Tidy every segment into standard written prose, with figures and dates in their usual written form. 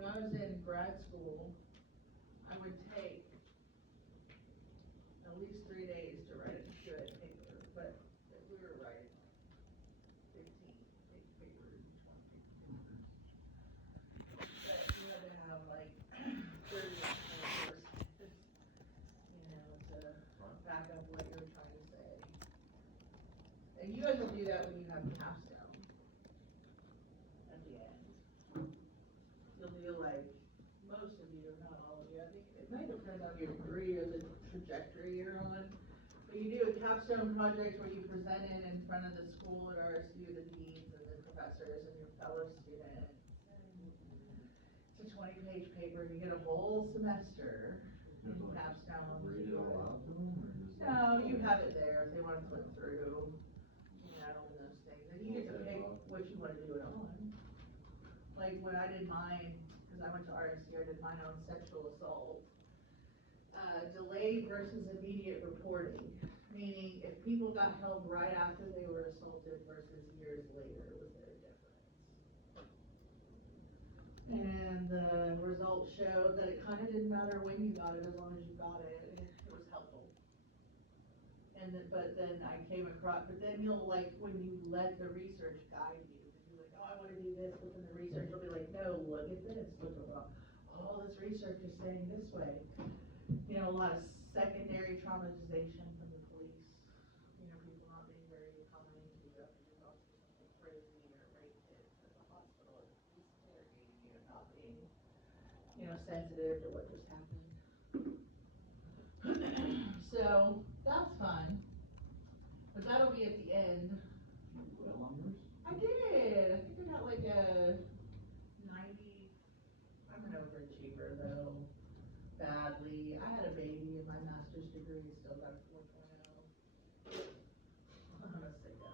when I was in grad school, I would take at least 3 days to write a good paper, but if we were writing 15-page papers, 20-page papers, but you had to have like 30 or 40 verses, to back up what you were trying to say. And you guys will do that when you have capstone at the end. You'll do like, most of you, not all of you, I think it might depend on your degree or the trajectory you're on. But you do a capstone project where you present it in front of the school at RSU, the deans and the professors and your fellow students. It's a 20-page paper, you get a whole semester in capstone. Read it all out to them, or just? No, you have it there if they want to flip through, all those things. And you get to pick what you want to do it on. Like when I did mine, because I went to RSU, I did mine on sexual assault. Delayed versus immediate reporting, meaning if people got held right after they were assaulted versus years later was their difference. And the results showed that it kind of didn't matter when you got it, as long as you got it, it was helpful. And then, but then I came across, but then you'll like, when you let the research guide you, you're like, oh, I want to do this, but then the research will be like, no, look at this, look at all this research is saying this way. A lot of secondary traumatization from the police, people not being very accommodating to you after you got something crazy or raped kids at the hospital, or police interrogating you and not being, sensitive to what just happened. So that's fun, but that'll be at the end. Well on yours? I did. I think I got like a 90. I'm an overachiever though, badly. I had a baby in my master's degree, still got a 4.0. I'm a sicko.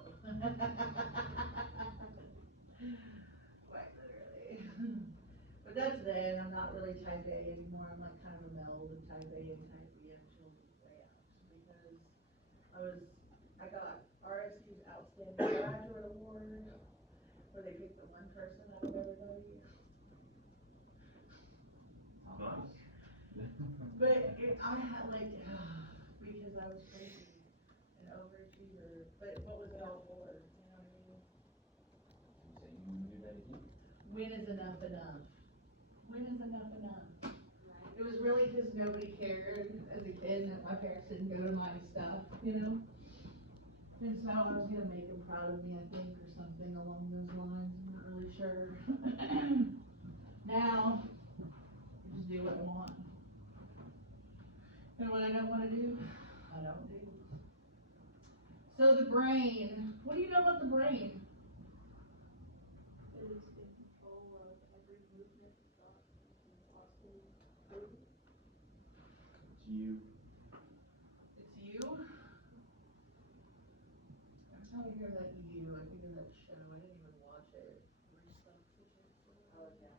Quite literally. But that's then. I'm not really type A anymore. I'm like kind of a meld of type A and type B until way out. Because I got RSU's Outstanding Graduate Award, where they pick the one person out of everybody. Nice. But I had like, because I was crazy, an overachiever, but what was it all for, you know what I mean? So you want to do that again? When is enough enough? When is enough enough? It was really because nobody cared as a kid that my parents didn't go to my stuff, And so I was gonna make them proud of me, I think, or something along those lines, I'm not really sure. Now, I just do what I want. And what I don't want to do, I don't do. So the brain, what do you know about the brain? It is in control of every movement, thought, and possible. It's you. It's you? Every time I hear that you, I think of that show, I didn't even watch it. Oh, yeah.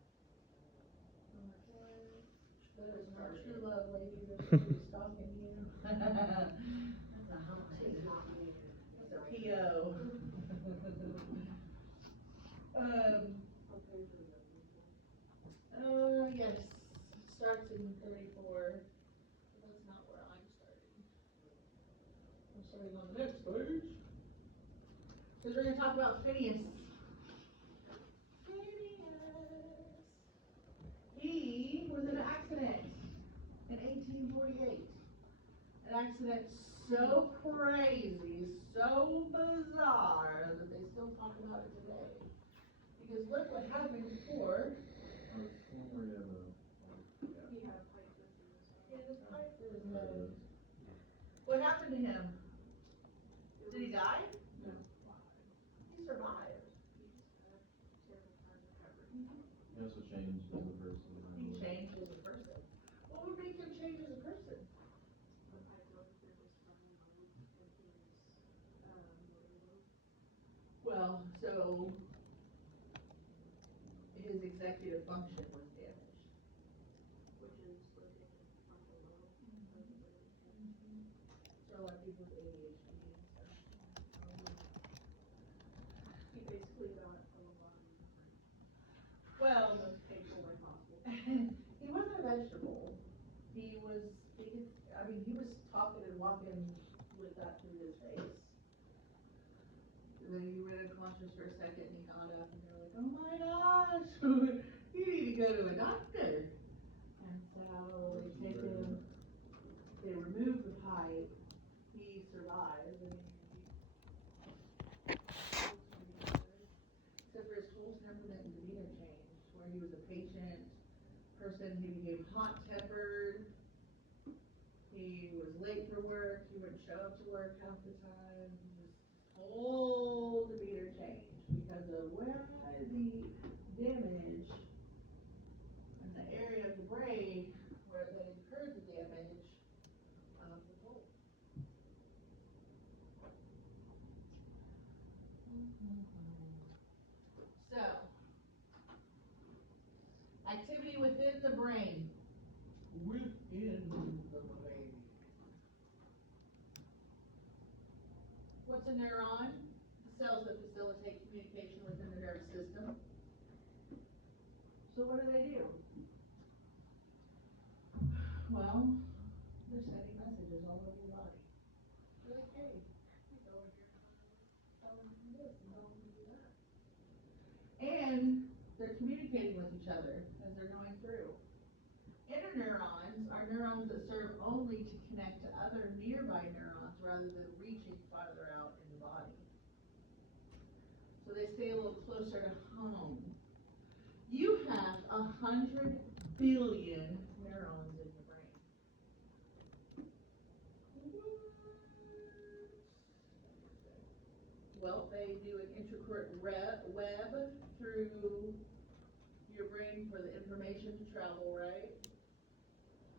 That is not true love, lady, that she's stalking you. That's a hot take. That's a P.O. Yes, it starts in 34. But that's not where I'm starting. I'm starting on the next page. Because we're going to talk about Phineas. He was in an accident in 1848. An accident so crazy, so bizarre that they still talk about it today. Because look what happened before. He had a pipe with him. He had a pipe in his nose. What happened to him? Did he die? No. He survived. He just had a terrible time recovering. He also changed as a person. He changed as a person. What would make him change as a person? I don't know if there was someone in his motor. Well, so his executive function was damaged. Which is located on the low of the brain. So a lot of people with ADHD and stuff. He basically got a lobotomy. Well, The most painful way possible. he was talking and walking with that through his face. And then he ran unconscious for a second and he got up and they're like, oh my gosh, you need to go to a doctor. And so they take him, they remove the pipe, he survives, I mean, except for his whole temperament and demeanor changed, where he was a patient person, he became hot-tempered, he was late for work, he wouldn't show up to work half the time, his whole demeanor changed because of where the damage in the area of the brain where they incurred the damage the whole. So, activity within the brain. Within the brain. What's a neuron? The cells that facilitate communication within the nervous system. So what do? Well, they're sending messages all over your body. They're like, hey, go over here, tell them to do this and tell them to do that. And they're communicating with each other as they're going through. Interneurons are neurons that serve only to connect to other nearby neurons rather than reaching farther out in the body. So they stay a little closer to home. You have 100 billion neurons in your brain. Well, they do an intricate web through your brain for the information to travel, right?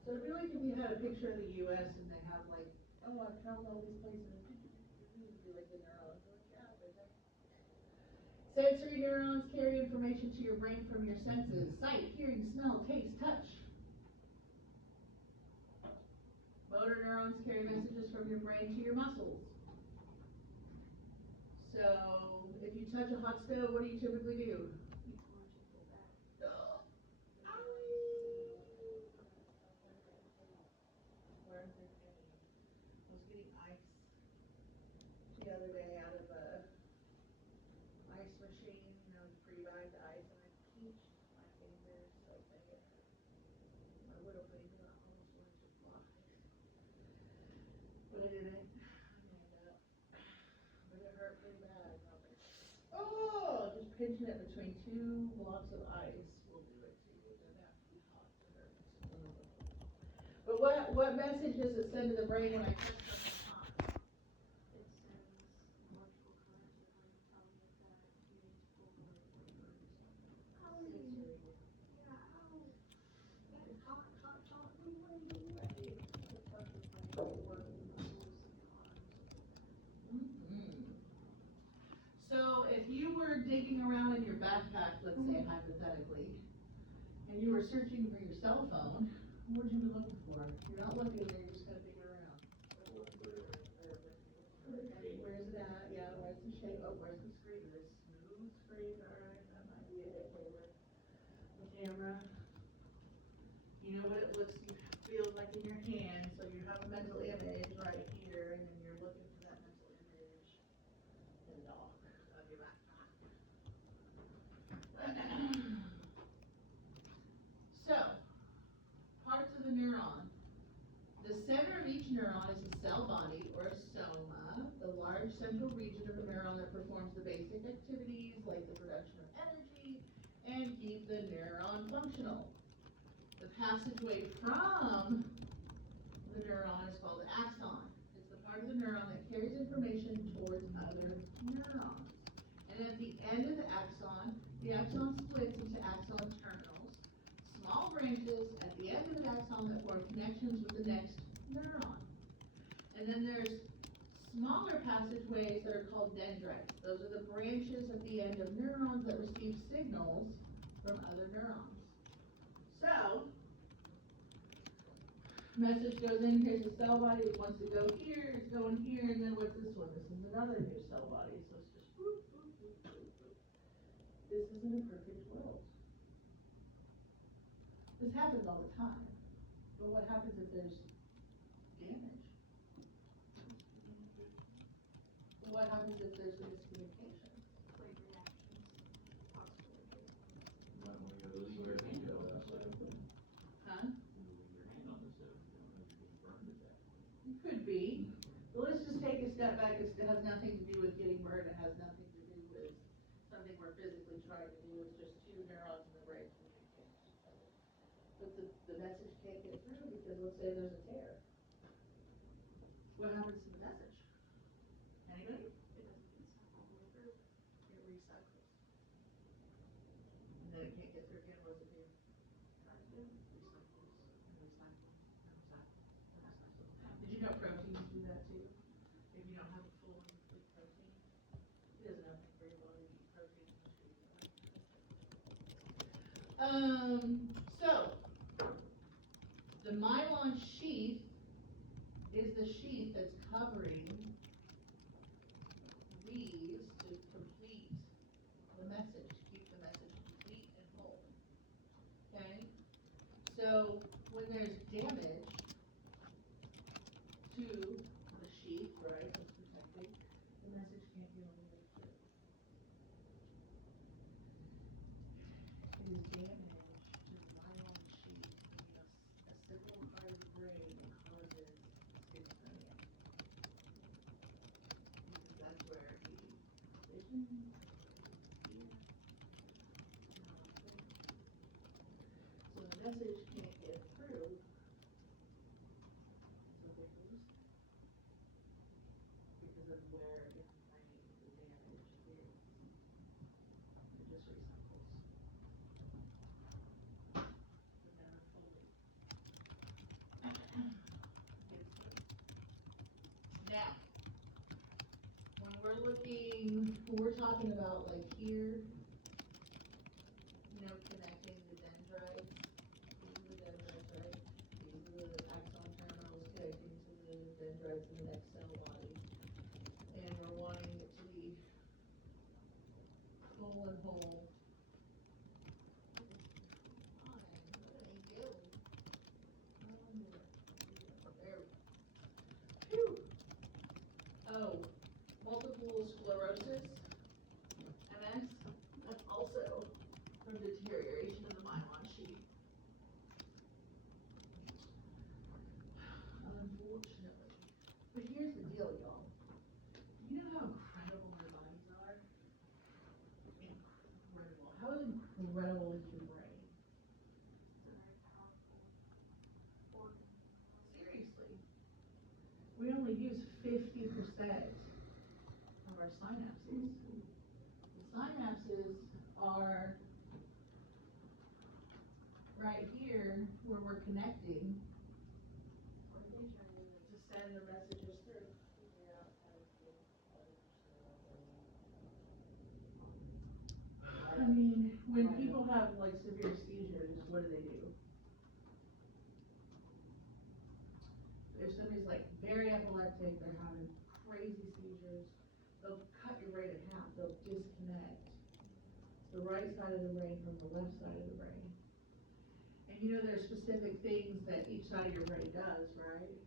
So it'd be like if you had a picture of the U.S. and they have like, oh, I've traveled all these places. It'd be like the neurons. Yeah, they're there. Sensory neurons carry information to your brain from your senses: sight, hearing, smell, taste, touch. Motor neurons carry messages from your brain to your muscles. So if you touch a hot stove, what do you typically do? I was getting ice the other day out of a ice machine, pre-bagged ice, and I pinched my finger so bad. My little finger almost went to fly. But I didn't. But it hurt pretty bad. And I was like, oh, just pinching it between two blocks of ice will do it to you. It doesn't have to be hot to hurt. But what message does it send to the brain when I touch something hot? It sends electrical current to the brain telling it that you need to pull away from the burn. Sensory. Yeah, ow. That is hot, hot, hot. Move away, move away. It tells the brain to work the muscles in your arms. So if you were digging around in your backpack, let's say hypothetically, and you were searching for your cell phone, what would you be looking for? You're not looking there, you're just gonna dig around. Where's it at? Yeah, where's the shape? Oh, where's the screen? This smooth screen, alright, that might be it. The camera. You know what it looks, feels like in your hand, so you have a mental image right here, and then you're looking for that mental image in the dark of your backpack. So, parts of the neuron. The center of each neuron is a cell body or a soma, the large central region of the neuron that performs the basic activities like the production of energy and keep the neuron functional. The passageway from the neuron is called the axon. It's the part of the neuron that carries information towards other neurons. And at the end of the axon splits into axon terminals, small branches at the end of the axon that form connections with the next neuron. And then there's smaller passageways that are called dendrites. Those are the branches at the end of neurons that receive signals from other neurons. So, message goes in, here's the cell body, it wants to go here, it's going here, and then what's this one? This is another new cell body, so it's just whoop, whoop, whoop, whoop, whoop. This isn't a perfect world. This happens all the time. But But what happens if there's damage? What happens if there's miscommunication? Quick reactions, possibly. You might wanna go leave your hand out of the stove. Huh? Leave your hand on the stove, you don't know if you're getting burned to death. It could be. But let's just take a step back. It has nothing to do with getting burned. It has nothing to do with something we're physically trying to do. It's just two neurons in the brain communicating with each other. But the message can't get through because let's say there's a tear. What happens to the message? Anybody? It doesn't get sent all the way through. It recycles. And then it can't get through again. What does it do? Tries to. Recycles and recycles and recycles and recycles. Did you know proteins do that too? If you don't have a full and complete protein, it doesn't have to very well to eat protein unless you eat it. So the myelin sheath is the sheath that's covering these to complete the message, keep the message complete and whole. Okay? So when there's damage to the sheath, right, that's protected, the message can't get all the way through. It is damage to the myelin sheath in a simple part of the brain that causes schizophrenia. Because that's where the vision, fear, so the message can't get through, so they lose it. Because of where in the brain the damage is. It just recycles. But never fully gets through. Now, when we're talking about like here, connecting the dendrites, these are the dendrites, right? These are the axon terminals connecting to the dendrites in the next cell body. And we're wanting it to be full and whole. There we go. Phew. Oh, multiple sclerosis, MS, that's also from deterioration of the myelin sheath. Unfortunately. But here's the deal, y'all. You know how incredible our bodies are? Incredible. How incredible is your brain? It's a very powerful organ. Seriously. We only use 50% of our synapses. The synapses are right here where we're connecting. What are they trying to do? To send the messages through. I mean, when people have like severe seizures, what do? If somebody's like very epileptic, they're having crazy seizures, they'll cut your brain in half, they'll disconnect the right side of the brain from the left side of the brain. And there's specific things that each side of your brain does, right?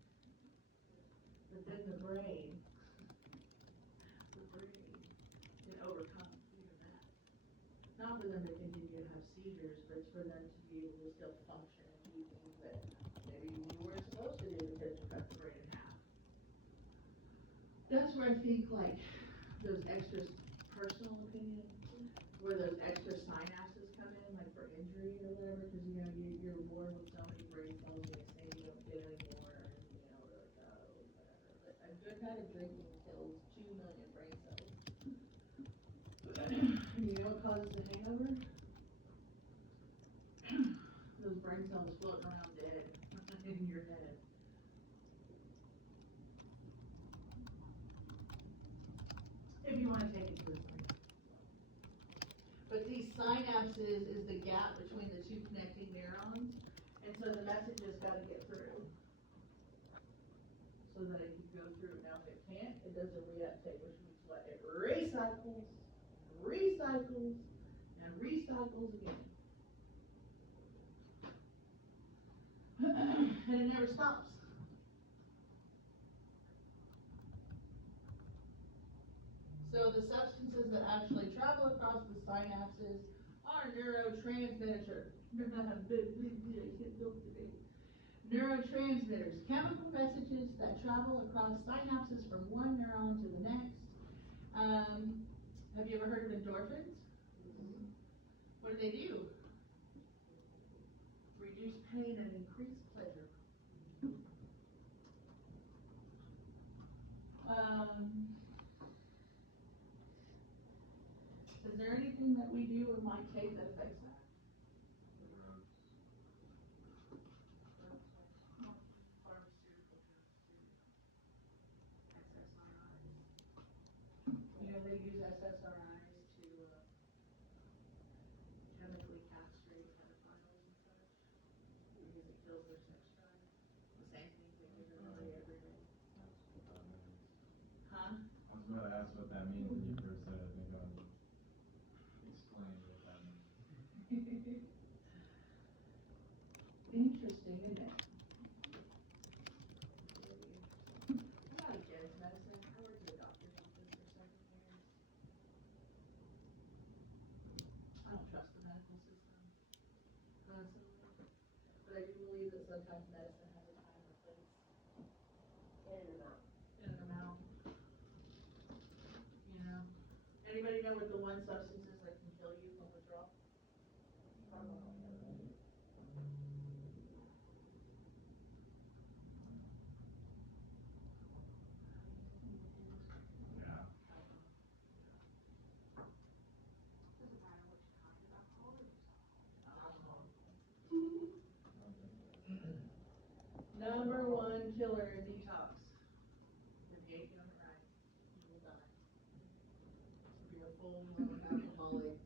But then the brain can overcome even that. Not for them to continue to have seizures, but it's for them to be able to still function and do things that maybe you weren't supposed to do because you cut the brain in half. That's where I think like those extra personal opinions, where those extra synapses come in, like for injury or whatever, because you're born with so many brain cells and they say you don't get any more, and they're like, oh, whatever. But a good night of drinking kills 2 million brain cells. And you know what causes a hangover? Those brain cells floating around dead in your head. If you want to take it to the brain. But these synapses is the gap between the two connecting neurons, and so the message has got to get through so that it can go through. Now if it can't, it does a reuptake, which means what? It recycles, recycles, and recycles again. and it never stops. So the substances that actually travel across the synapses are neurotransmitters. Neurotransmitters, chemical messages that travel across synapses from one neuron to the next. Have you ever heard of endorphins? What do? Reduce pain and increase pleasure. Is there anything that we do or might take that affects that? You know, they use SSRIs to chemically castrate pedophiles and such because it kills their sex drive. The same thing they give everybody every day. Huh? I was going to ask what that means when you first said it. I think I'll explain what that means. Interesting, isn't it? I got a kids medicine. I worked at a doctor's office for 7 years. I don't trust the medical system personally, but I do believe that sometimes medicine has a time and a place. In an amount. You know? Anybody know what the one substance is that can kill you from withdrawal? Yeah. Doesn't matter which kind of alcohol it is. Number one killer in detox. If you ain't doing it right, you will die. If you're a full blown alcoholic,